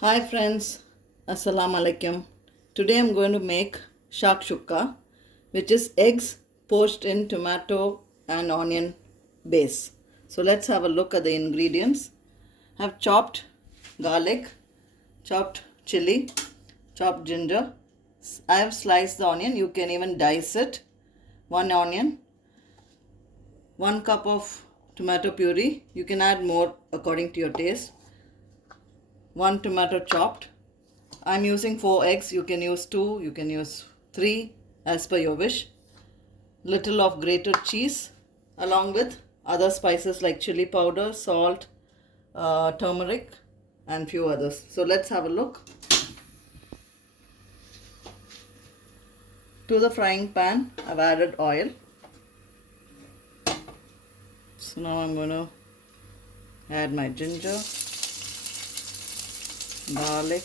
Hi friends, Assalamu alaikum. Today I'm going to make Shakshuka, which is eggs poached in tomato and onion base. So let's have a look at the ingredients. I've chopped garlic, chopped chili, chopped ginger. I have sliced the onion. You can even dice it. One onion, 1 cup of tomato puree. You can add more according to your taste. 1 tomato chopped. I'm using 4 eggs. You can use 2, you can use 3 as per your wish. Little of grated cheese along with other spices like chili powder, salt, turmeric and few others. So let's have a look. To the frying pan, I've added oil. So now I'm going to add my ginger, garlic,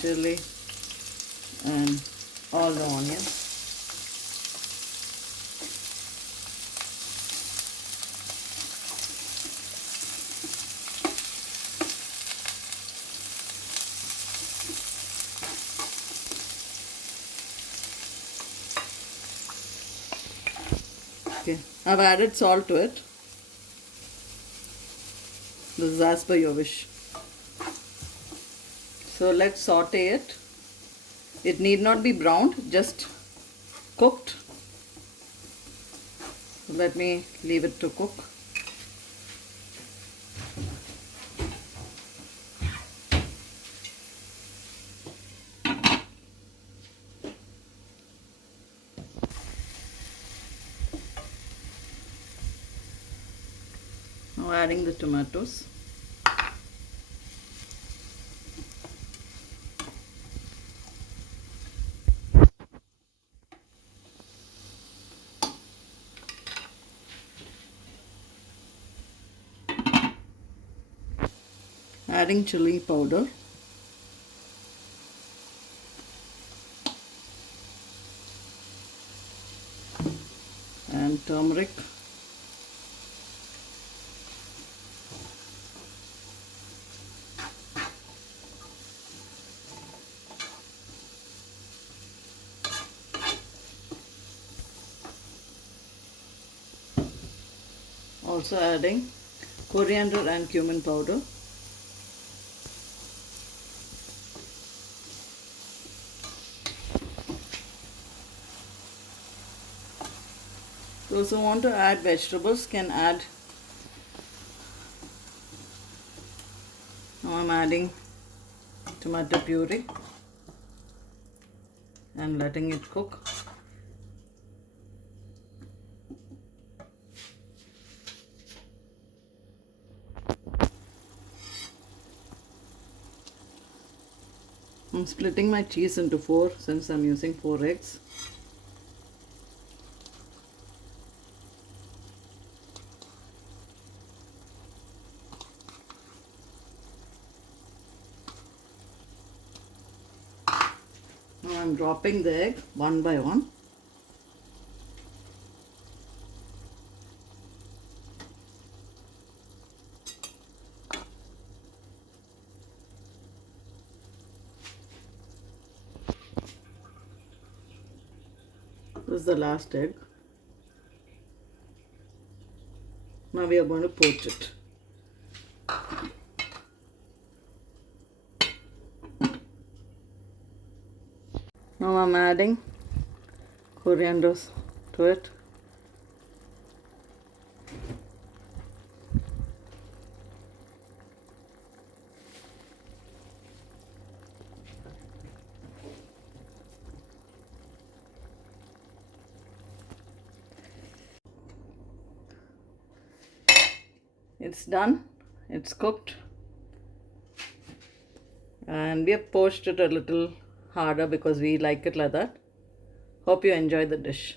chili and all the onions. Okay, I've added salt to it. This is as per your wish. So let's saute it. It need not be browned, just cooked. Let me leave it to cook. Now adding the tomatoes. Adding chili powder. And turmeric. Also adding coriander and cumin powder. Those who want to add vegetables can add. Now I'm adding tomato puree and letting it cook. I'm splitting my cheese into 4 since I'm using 4 eggs. Now I'm dropping the egg one by one. This is the last egg. Now we are going to poach it. Now I'm adding coriander to it. It's done. It's cooked. And we have poached it a little harder because we like it like that. Hope you enjoy the dish.